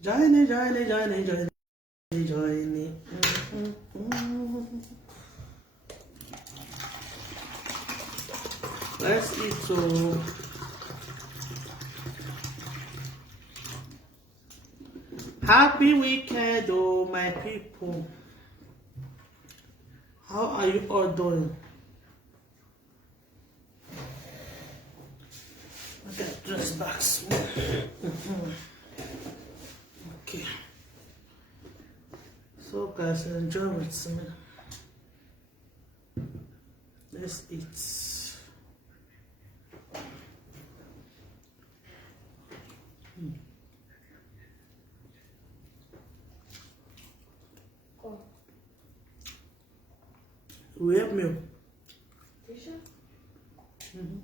Join it, join it, join it, join it, join it. Let's eat so. Happy weekend, oh my people. How are you all doing? I got dress back small. Okay. So guys, enjoy with me. Let's eat. We have milk. You sure? Mm-hmm.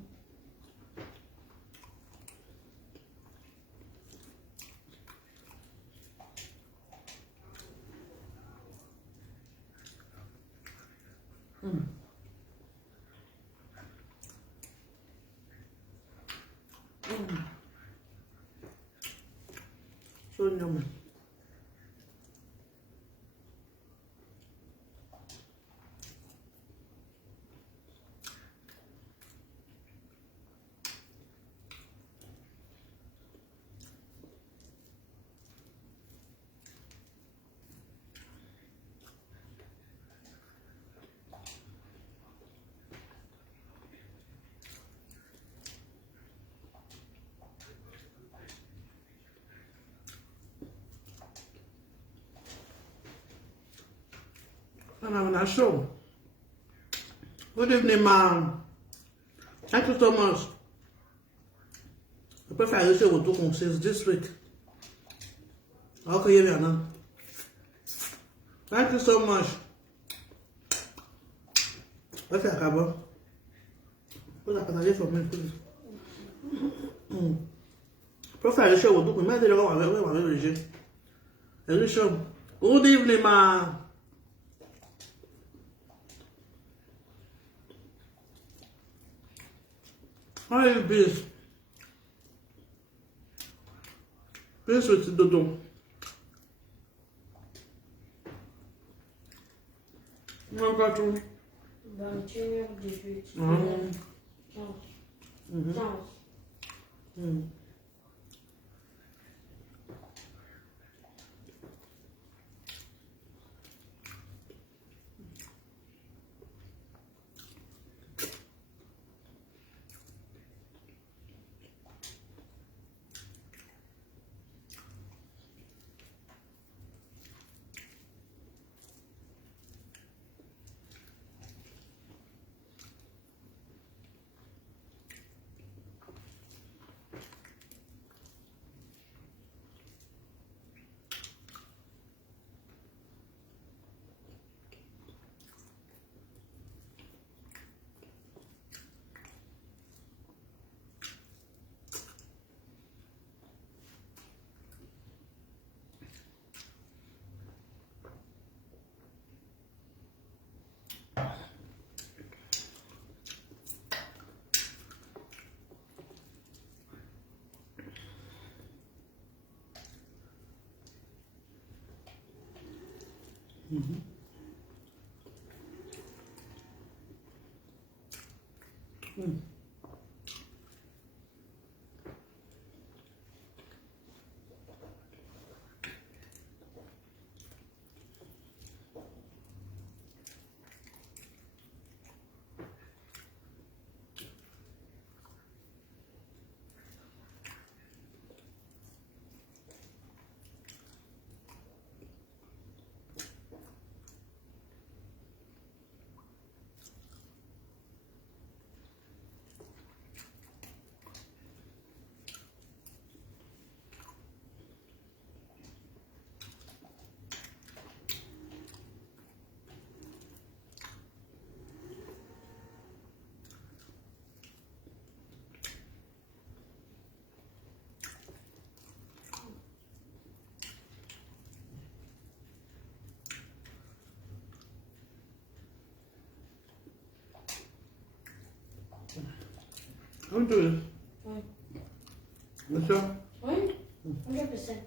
So yummy. And I'm gonna show. Good evening, ma'am. Thank you so much. I prefer I show what to since this week. Okay, yeah, now. Thank you so much. What's that, Cabo? What's that for me, please? Prefer I show what to me. Maybe they're going to show. Good evening, ma'am. How are you, bees? Bees with the dodo. What got you? 21, 18, 19, 15. I'm doing. Fine. You sure? Fine? 100%.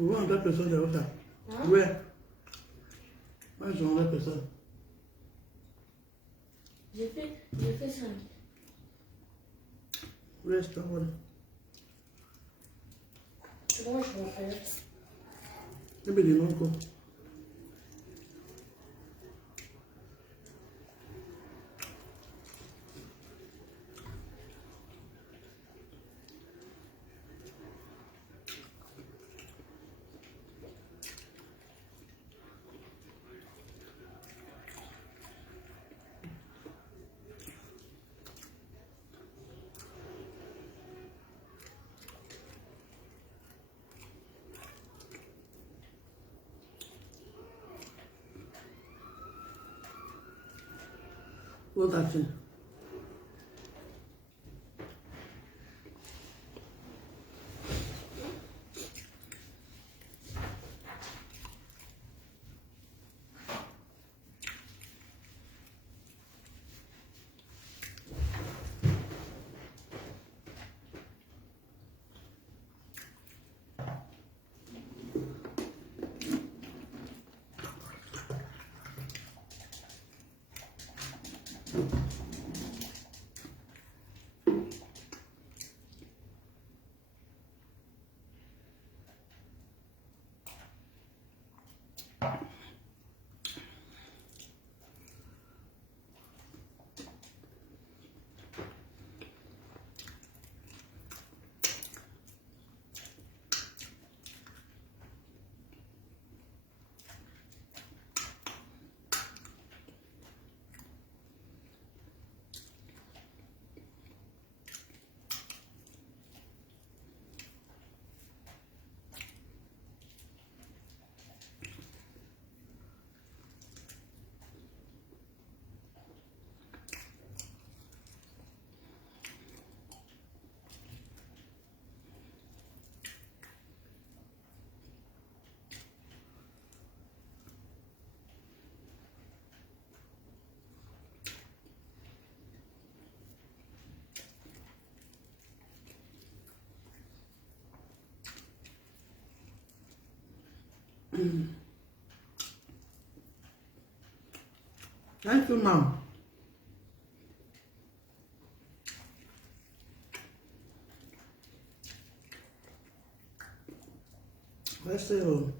Où 100 personnes derrière ça? Hein? Ouais. Moi, ils sont 100 personnes. J'ai fait 5. Reste en mode. Moi, je vais faire. Et bien, dis-moi encore. What's that thing? Thank you, Mom. Let's stay home.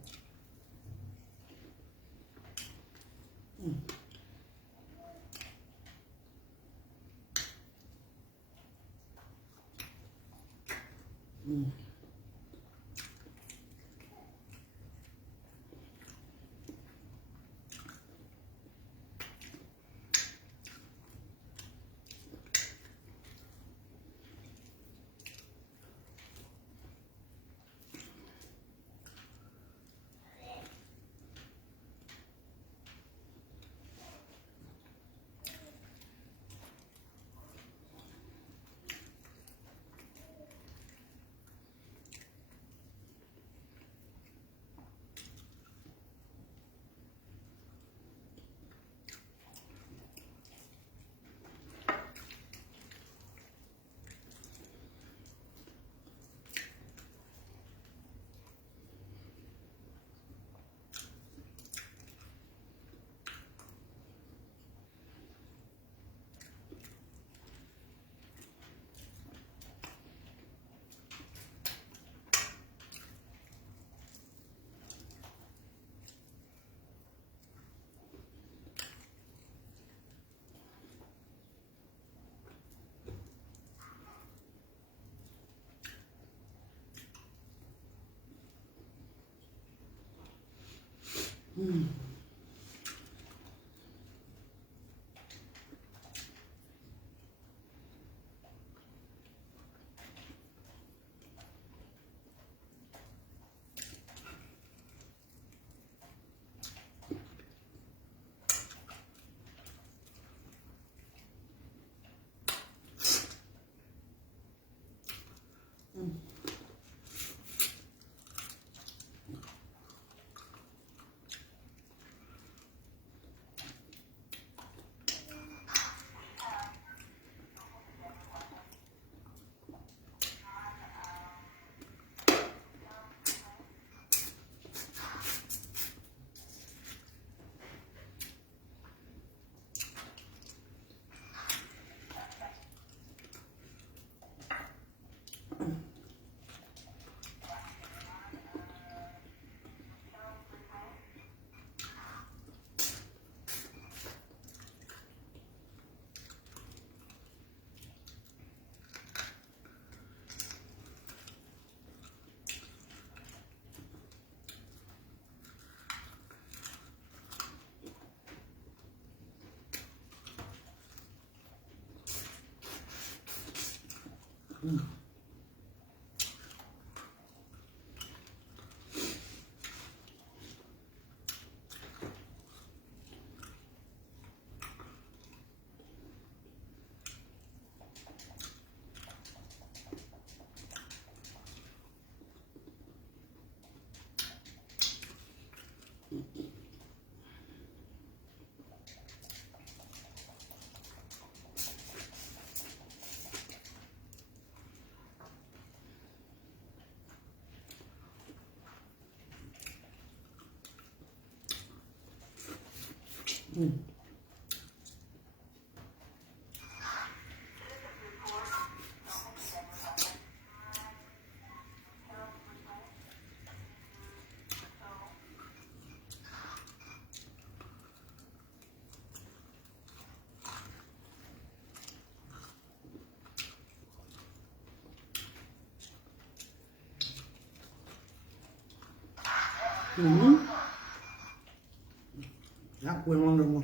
Nhắc quên luôn được không?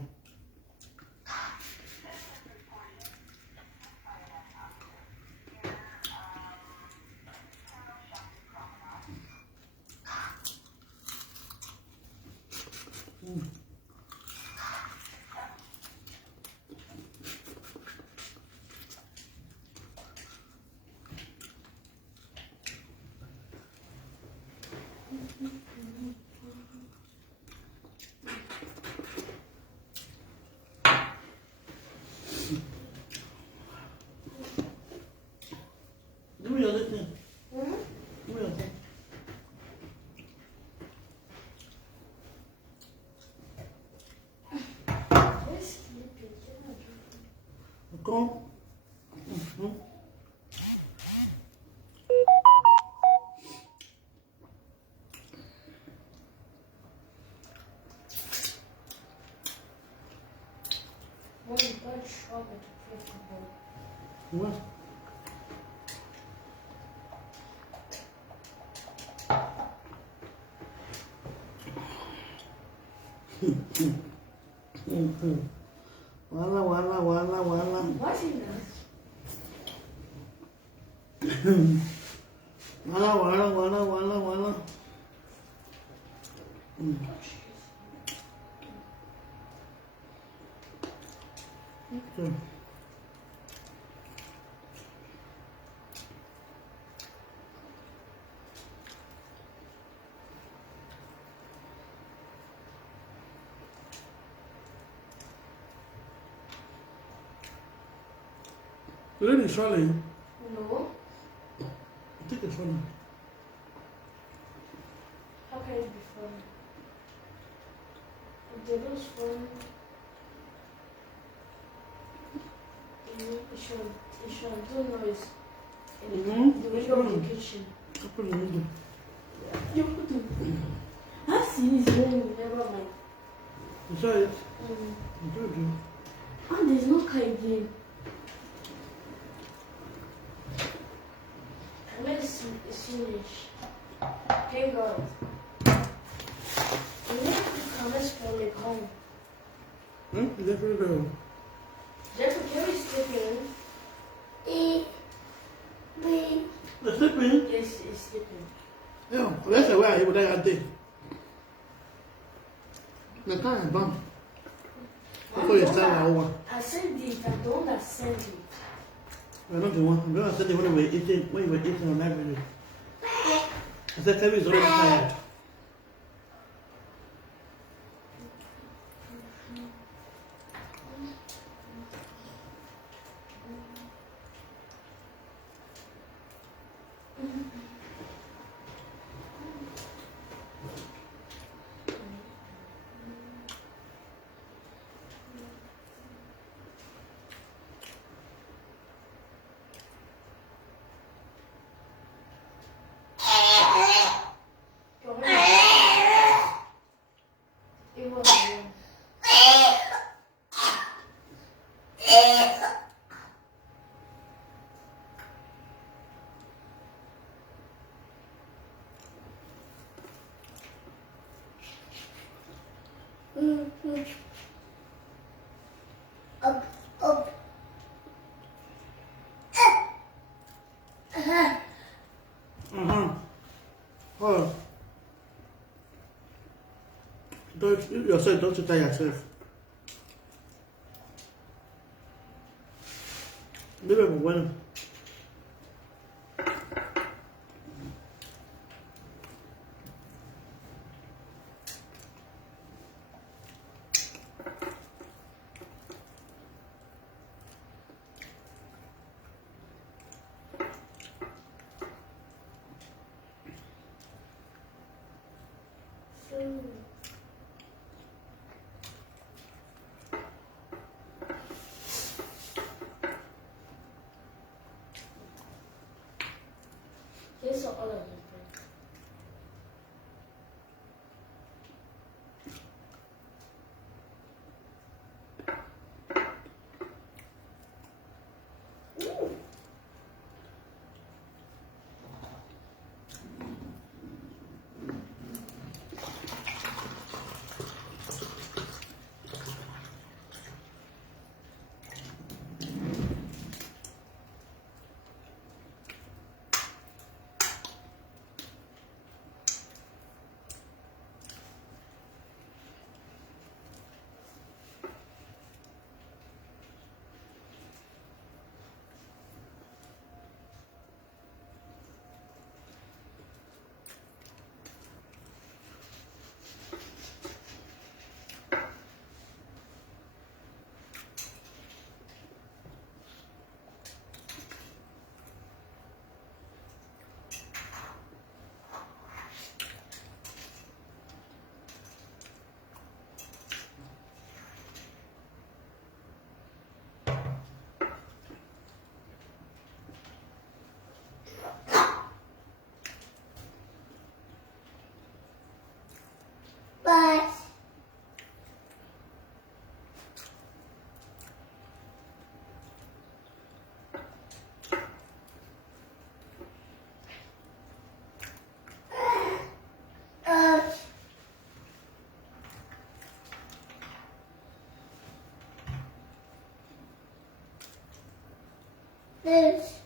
Give me your listen. Give me your thing. Come. One bunch of it, festival. What? Wala. What's in that? Wala. Okay. Really swallowing? No. Take a swallow. How can it be fun? If they lose fun, it should do noise in the window of the kitchen. Open the window. You put it. I've seen his name, never mind. You saw it? I told you. And there's no car again. Let's finish. Thank God. We need to come from the home. Definitely go. Jeffrey, can we sleep in? The sleeping? Yes, he's sleeping. Yeah, that's the way I would die. The car is bomb. Before you start over. I sent it, I don't understand it. I don't want. I'm going to send you when you were eating on library. I said, Kevin is already tired. It was wrong. Oh. Don't eat yourself, don't you tire yourself. Debe muy bueno. Here's all of them. But this.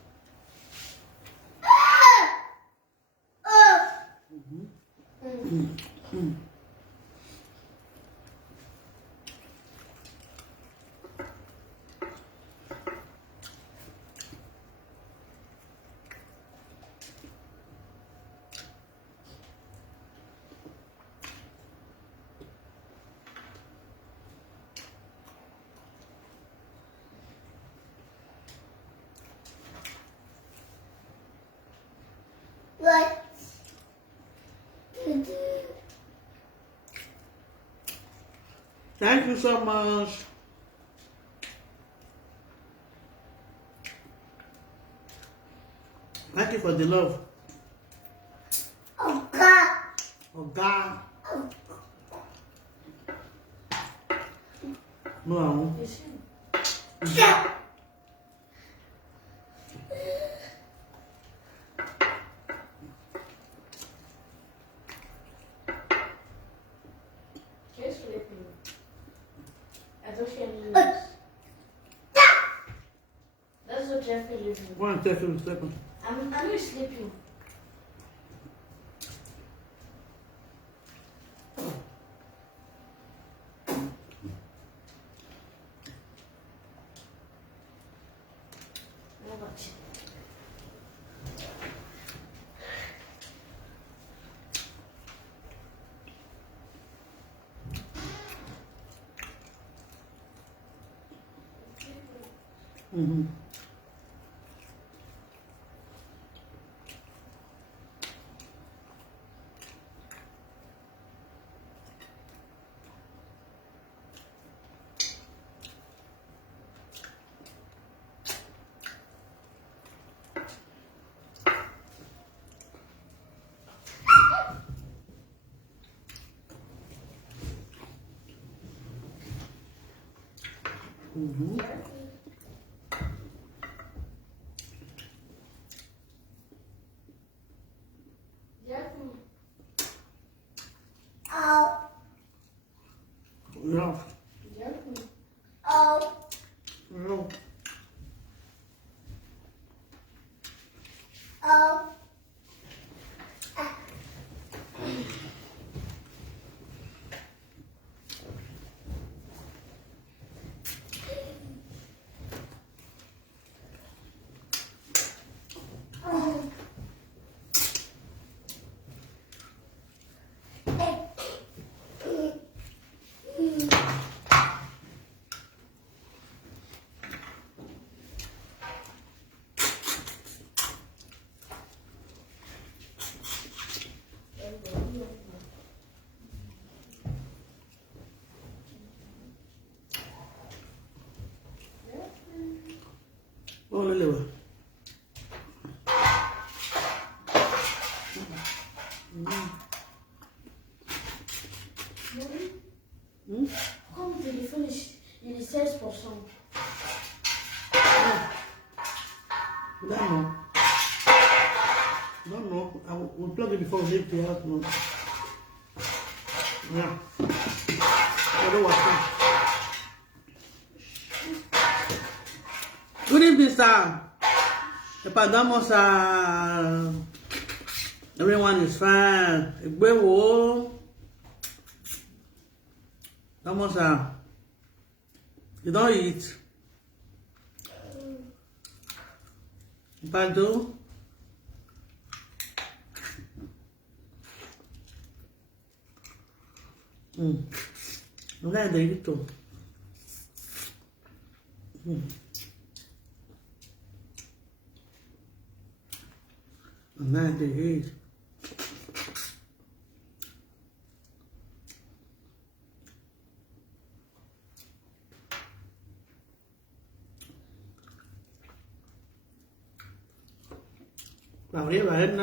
What to do? Thank you so much. Thank you for the love. Oh God! Oh God. No. It's him. Yeah. He's sleeping. I don't hear any noise. That's what Jeffrey is doing. One second, second. I'm not sleeping. No, but Mm-hmm. Mm-hmm. Jeffrey. Oh, Yeah. Jeffrey. oh, No. oh. Oh, lele. Comme je l'ai fait, il est 16%. No. No. I will plug it before we leave the house. No. Yeah. I don't want to. Good evening, sir. Epadamos, everyone is fine. Vamos, you don't eat. Pardon? Non è dritto. Non è dritto. Vào đi bà đến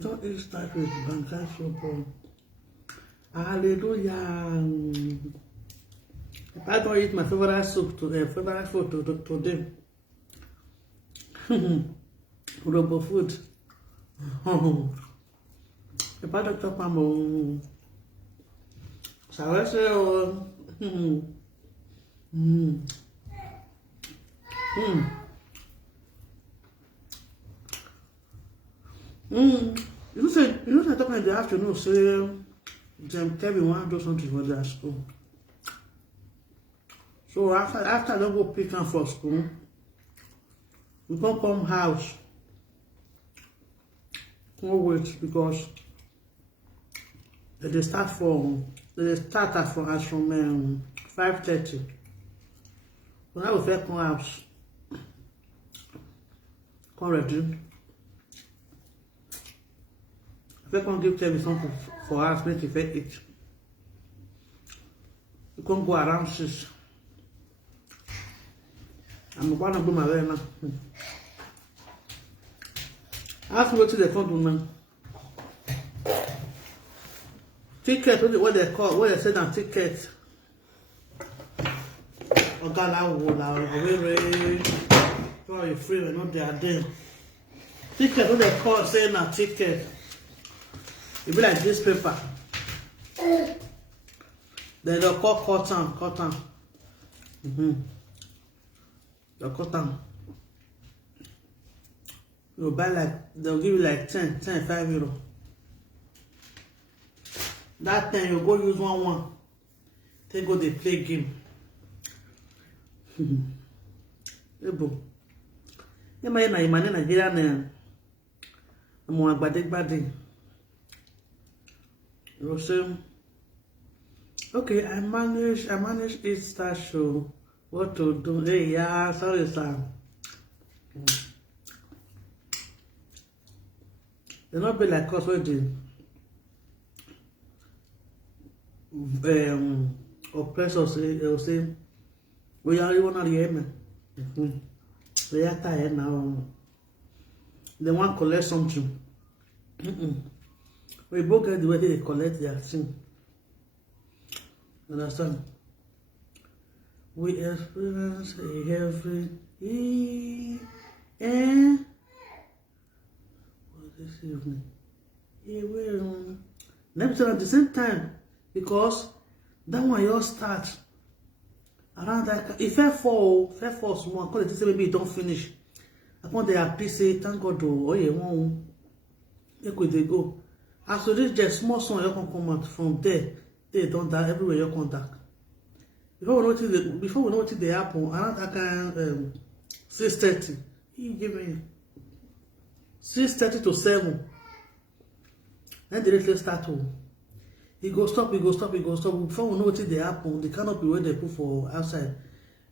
don't eat start with banana soup. Hallelujah. If I don't eat my favorite soup favorite food today, rubber food. If I don't chop my shall I say, You say I talk in the afternoon, say them tell me want to do something for their school. So after I don't go pick them for school, we come house. Come wait because they start from 5:30. When I will first come house, come ready. If I can't tell me something for us, make it eat. You can't go around 6. I'm going to do my way now. Ask me what they can't do now. Ticket, what they call, what they say now, ticket. Or gala wool, or away, or you free, and not they are there. Ticket, what they call, say now, ticket. It be like this paper. Then they'll call cotton. They'll cotton. You'll buy they'll give you like 5 euro. That time you go use one. Take go they play game. Ebo. Yema imane Nigeria na. Mo agbade. You say, okay, I manage Easter show. What to do? Hey, yeah, sorry, sir. They not be like us where the oppressors say, we are even at the end. They are tired now. They want to collect something. We both get the way they collect their thing. Understand? We experience every this evening. Yeah, well, let me tell you at the same time because that one you start around that. If I fall small, because they say maybe you don't finish. I want they happy say thank God oh yeah one. They could they go. As to this just small son you can come out from there. They don't die everywhere you contact. Before we know what they happen, around that kind 6:30. He give me 6:30 to 7. Then the rain start to. He go stop, he go stop, he go stop. Before we know what they happen, the canopy where they put for outside,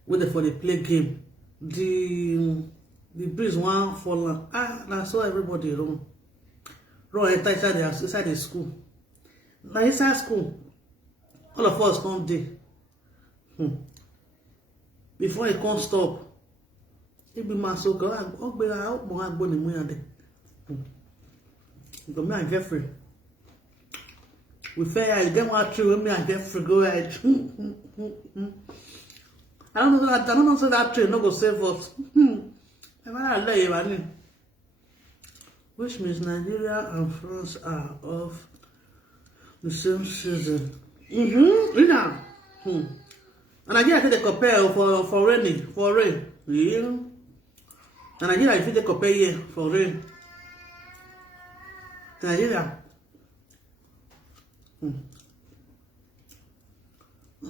where they for the play game. The breeze one fall. Now so everybody run enter inside the school. Now inside school, all of us come there. Before he can't stop, he be my so go. Oh, but I hope more go the money. Because me and Jeffrey, we fair. I get one true. Me and Jeffrey go ahead. I don't know so that train no go save us. Which means Nigeria and France are of the same season. And Nigeria take the compare for rain. Yeah. And Nigeria if they compare here for rain. Nigeria.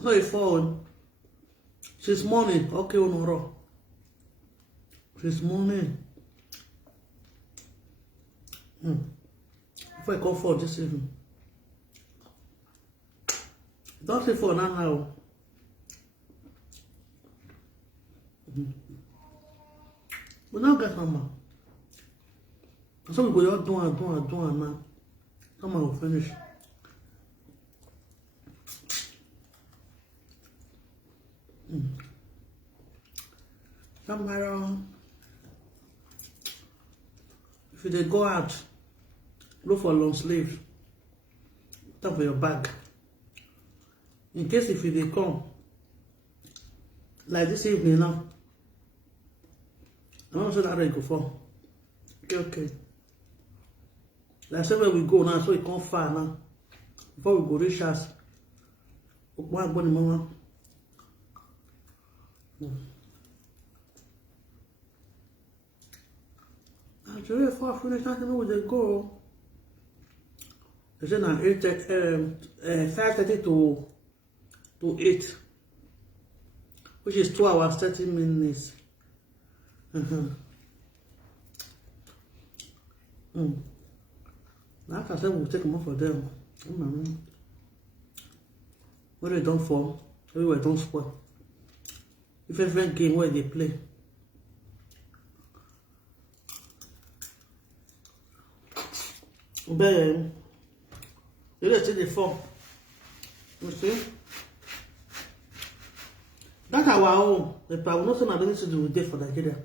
So it fall. She's morning. Okay, Onoro. She's morning. If I come for this evening. Don't say for now. We don't get some. So we go out do now. Come on, we'll finish. Somewhere, if they go out, look for long sleeve. Top of your bag. In case if they come, like this evening now, I'm not sure that they go for. Okay. Like say where we go now, so it come far now. Before we go reach us, one body mama. Actually, for finish, I don't know where they go. They say now 5:30 to 8, which is 2 hours 30 minutes. Now I said we'll take them off for them. When they don't fall, everywhere don't spoil. If every game where they play. Then you let's see the fall. You see? That's our own. The power not have anything to do with it for Nigeria.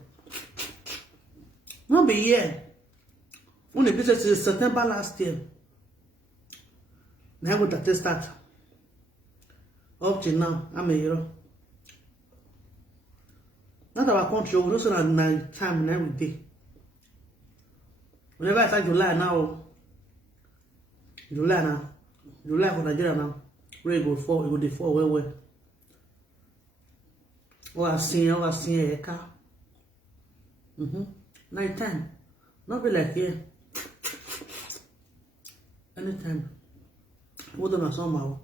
Not be here. When the business is September last year. Now we that start. Up to now, I'm a hero. Not our country, we also have time every day. Whenever I start July for Nigeria now, where it go fall, well. All I see a car. Night time. Not be like here. Anytime. What on somehow.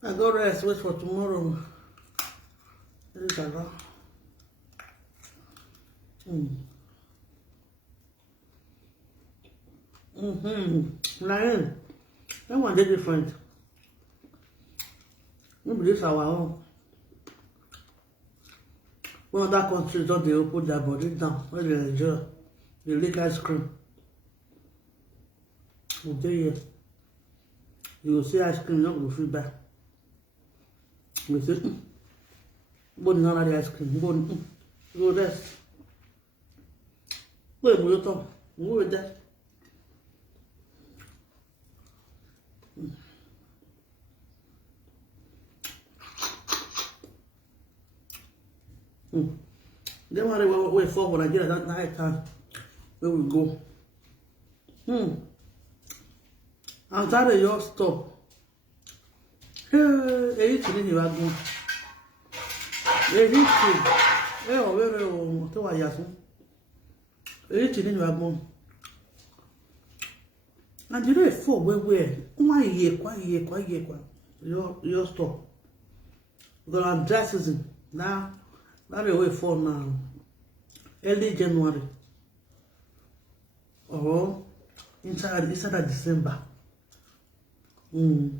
I go rest, wait for tomorrow. This is a lot. Lion, that one is different. Maybe this is our own. One other country don't they put their body down when they enjoy. They lick ice cream. Okay, you will see ice cream, not go feel bad. We say, go down the ice cream, go rest. Go with your go with that. Then when they wait for Nigeria that night time, where we go. I'm tired of your stop. Èyí tí ní ìwà gùn. Èyí tí tó wà yà fún. Èyí tí ní ìwà gùn. And you know a four where one year, your stop. Because I'm dry season now. That way for now. Early January. Or inside of December. Inside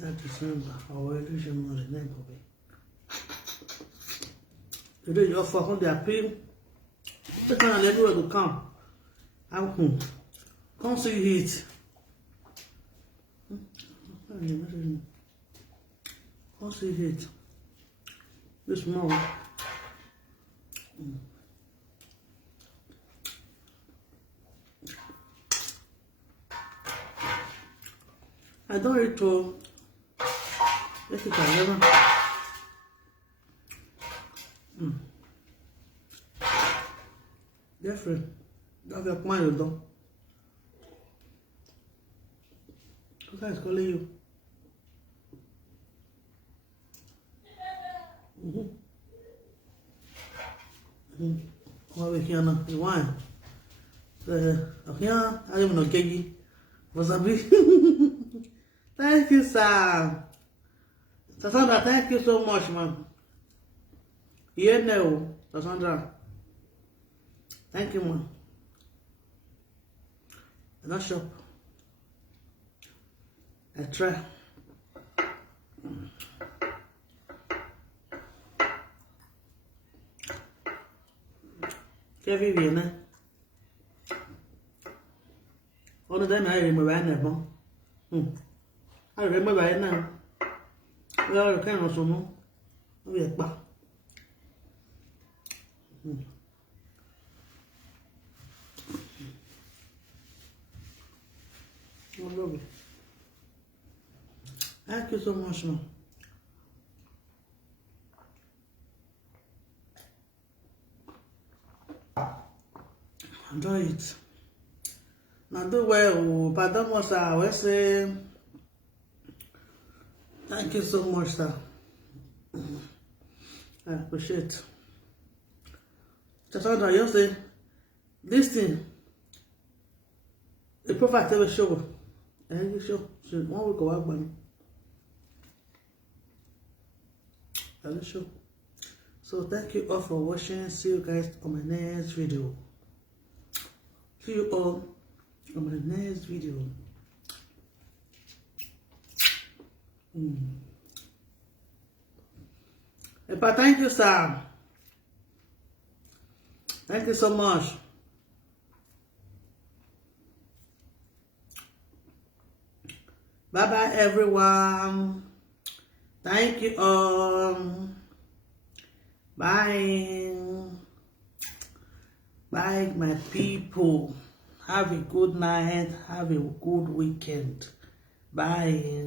that December or early January, then go away. Today you offer on the appeal. Take on and everywhere to come. I'm come see it. Come see it. This morning. I don't eat to let it alone. Different. That's your mind, though. Who is calling you? What we here now? The wine. Here, I don't even know Gaggy. Wasabi. Thank you, sir. Cassandra, thank you so much, man. You know, Cassandra. Thank you, man. I don't shop. I try. Kevin Vienna. One of them I remember I never. I remember right now. We are kind of so no. We are back. Oh, lovely. Thank you so much, man. Enjoy it. Now do well, pardon me, sir. I will say thank you so much, sir. I appreciate it. Just what you say, this thing, the prophet ever show. And you show, so 1 week or one. I'll show. So thank you all for watching. See you guys on my next video. See you all on my next video. But thank you, sir. Thank you so much. Bye bye, everyone. Thank you all. Bye. Bye, my people. Have a good night. Have a good weekend. Bye.